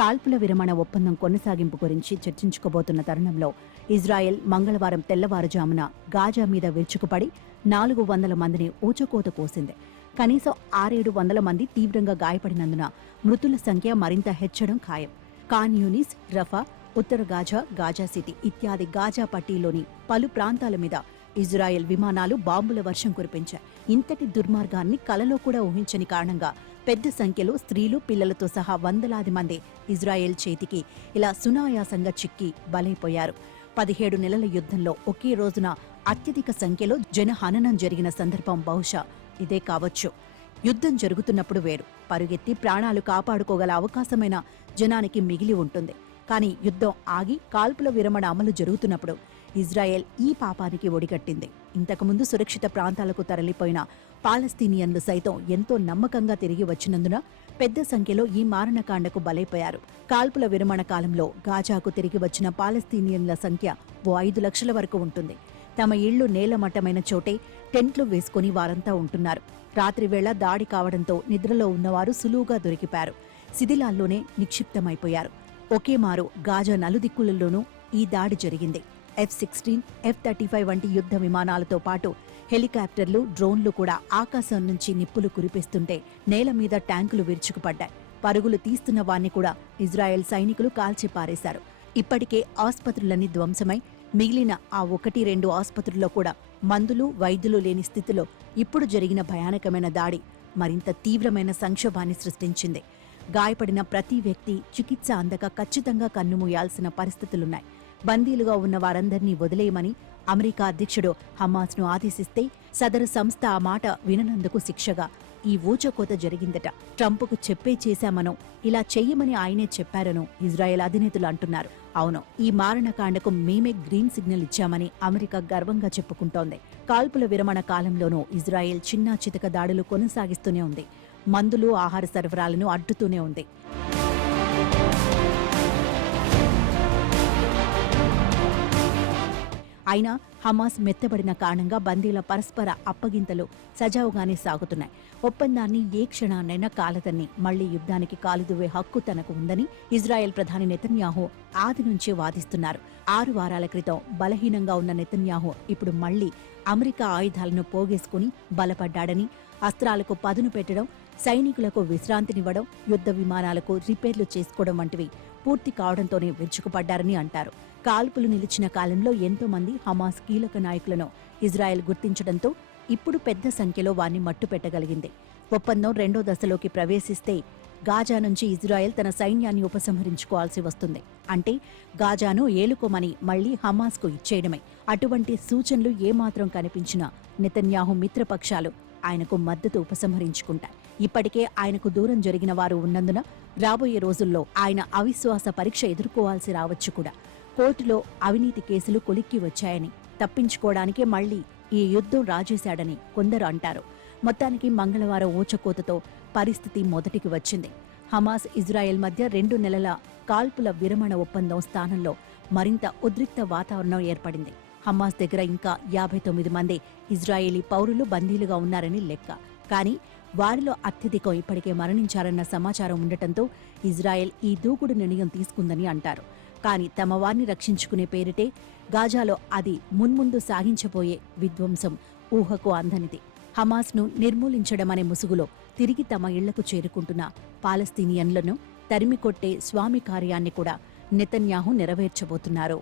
కాల్పుల విరమణ ఒప్పందం కొనసాగింపు గురించి చర్చించుకోబోతున్న తరుణంలో ఇజ్రాయెల్ మంగళవారం తెల్లవారుజామున గాజా మీద విరుచుకుపడి 400 మందిని ఊచకోత కోసింది. కనీసం 600-700 మంది తీవ్రంగా గాయపడినందున మృతుల సంఖ్య మరింత హెచ్చడం ఖాయం. ఖాన్ యూనిస్, రఫా, ఉత్తర గాజా, గాజా సిటీ ఇత్యాది గాజా పట్టీలోని పలు ప్రాంతాల మీద ఇజ్రాయెల్ విమానాలు బాంబుల వర్షం కురిపించాయి. ఇంతటి దుర్మార్గాన్ని కలలో కూడా ఊహించని కారణంగా పెద్ద సంఖ్యలో స్త్రీలు, పిల్లలతో సహా వందలాది మంది ఇజ్రాయెల్ చేతికి ఇలా సునాయాసంగా చిక్కి బలైపోయారు. 17 నెలల యుద్ధంలో ఒకే రోజున అత్యధిక సంఖ్యలో జనహననం జరిగిన సందర్భం బహుశా ఇదే కావచ్చు. యుద్ధం జరుగుతున్నప్పుడు వేరు, పరుగెత్తి ప్రాణాలు కాపాడుకోగల అవకాశమైన జనానికి మిగిలి ఉంటుంది. కానీ యుద్ధం ఆగి కాల్పుల విరమణ అమలు జరుగుతున్నప్పుడు ఇజ్రాయెల్ ఈ పాపానికి ఒడిగట్టింది. ఇంతకుముందు సురక్షిత ప్రాంతాలకు తరలిపోయిన పాలస్తీనియన్లు సైతం ఎంతో నమ్మకంగా తిరిగి వచ్చినందున పెద్ద సంఖ్యలో ఈ మారణకాండకు బలైపోయారు. కాల్పుల విరమణ కాలంలో గాజాకు తిరిగి వచ్చిన పాలస్తీనియన్ల సంఖ్య 5 లక్షల వరకు ఉంటుంది. తమ ఇళ్లు నేలమట్టమైన చోటే టెంట్లు వేసుకుని వారంతా ఉంటున్నారు. రాత్రివేళ దాడి కావడంతో నిద్రలో ఉన్నవారు సులువుగా దొరికిపారు. శిథిలాల్లోనే నిక్షిప్తమైపోయారు. ఒకేమారు గాజా నలుదిక్కులలోనూ ఈ దాడి జరిగింది. F-16, F-35 వంటి యుద్ధ విమానాలతో పాటు హెలికాప్టర్లు, డ్రోన్లు కూడా ఆకాశం నుంచి నిప్పులు కురిపిస్తుంటే నేల మీద ట్యాంకులు విరుచుకుపడ్డాయి. పరుగులు తీస్తున్న వారిని కూడా ఇజ్రాయెల్ సైనికులు కాల్చిపారేశారు. ఇప్పటికే ఆస్పత్రులన్నీ ధ్వంసమై మిగిలిన ఆ 1-2 ఆస్పత్రుల్లో కూడా మందులు, వైద్యులు లేని స్థితిలో ఇప్పుడు జరిగిన భయానకమైన దాడి మరింత తీవ్రమైన సంక్షోభాన్ని సృష్టించింది. గాయపడిన ప్రతి వ్యక్తి చికిత్స అందక ఖచ్చితంగా కన్నుమూయాల్సిన పరిస్థితులున్నాయి. బందీలుగా ఉన్న వారందర్నీ వదిలేయమని అమెరికా అధ్యక్షుడు హమాస్ను ఆదేశిస్తే సదరు సంస్థ ఆ మాట విననందుకు శిక్షగా ఈ ఊచకోత జరిగిందట. ట్రంప్కు చెప్పే చేశామనో, ఇలా చెయ్యమని ఆయనే చెప్పారనో ఇజ్రాయెల్ అధినేతలు అంటున్నారు. అవును, ఈ మారణకాండకు మేమే గ్రీన్ సిగ్నల్ ఇచ్చామని అమెరికా గర్వంగా చెప్పుకుంటోంది. కాల్పుల విరమణ కాలంలోనూ ఇజ్రాయెల్ చిన్నా చితక దాడులు కొనసాగిస్తూనే ఉంది. మందులు, ఆహార సరఫరాలను అడ్డుతూనే ఉంది. అయినా హమాస్ మెత్తబడిన కారణంగా బందీల పరస్పర అప్పగింతలు సజావుగానే సాగుతున్నాయి. ఒప్పందాన్ని ఏ క్షణాన్నైనా కాలతన్ని మళ్లీ యుద్ధానికి కాలుదువ్వే హక్కు తనకు ఉందని ఇజ్రాయెల్ ప్రధాని నెతన్యాహు ఆది నుంచే వాదిస్తున్నారు. 6 వారాల క్రితం బలహీనంగా ఉన్న నెతన్యాహు ఇప్పుడు మళ్లీ అమెరికా ఆయుధాలను పోగేసుకుని బలపడ్డాడని, అస్త్రాలకు పదును పెట్టడం, సైనికులకు విశ్రాంతినివ్వడం, యుద్ధ విమానాలకు రిపేర్లు చేసుకోవడం వంటివి పూర్తి కావడంతోనే విరుచుకుపడ్డారని అంటారు. కాల్పులు నిలిచిన కాలంలో ఎంతో మంది హమాస్ కీలక నాయకులను ఇజ్రాయెల్ గుర్తించడంతో ఇప్పుడు పెద్ద సంఖ్యలో వారిని మట్టుపెట్టగలిగింది. ఒప్పందం 2వ దశలోకి ప్రవేశిస్తే గాజా నుంచి ఇజ్రాయెల్ తన సైన్యాన్ని ఉపసంహరించుకోవాల్సి వస్తుంది. అంటే గాజాను ఏలుకోమని మళ్లీ హమాస్కు ఇచ్చేయడమే. అటువంటి సూచనలు ఏమాత్రం కనిపించినా నెతన్యాహు మిత్రపక్షాలు ఆయనకు మద్దతు ఉపసంహరించుకుంటాయి. ఇప్పటికే ఆయనకు దూరం జరిగిన వారు ఉన్నందున రాబోయే రోజుల్లో ఆయన అవిశ్వాస పరీక్ష ఎదుర్కోవాల్సి రావచ్చు కూడా. కోర్టులో అవినీతి కేసులు కొలిక్కి వచ్చాయని, తప్పించుకోవడానికే మళ్లీ ఈ యుద్ధం రాజేశాడని కొందరు అంటారు. మొత్తానికి మంగళవారం ఊచకోతతో పరిస్థితి మొదటికి వచ్చింది. హమాస్, ఇజ్రాయెల్ మధ్య 2 నెలల కాల్పుల విరమణ ఒప్పందం స్థానంలో మరింత ఉద్రిక్త వాతావరణం ఏర్పడింది. హమాస్ దగ్గర ఇంకా 59 మంది ఇజ్రాయేలీ పౌరులు బందీలుగా ఉన్నారని లెక్క. కానీ వారిలో అత్యధికం ఇప్పటికే మరణించారన్న సమాచారం ఉండటంతో ఇజ్రాయెల్ ఈ దూకుడు నిర్ణయం తీసుకుందని అంటారు. కానీ తమ వారిని రక్షించుకునే పేరిటే గాజాలో అది మున్ముందు సాగించబోయే విధ్వంసం ఊహకు అందనిది. హమాస్ను నిర్మూలించడమనే ముసుగులో తిరిగి తమ ఇళ్లకు చేరుకుంటున్న పాలస్తీనియన్లను తరిమికొట్టే స్వామి కార్యాన్ని కూడా నెతన్యాహు నెరవేర్చబోతున్నారు.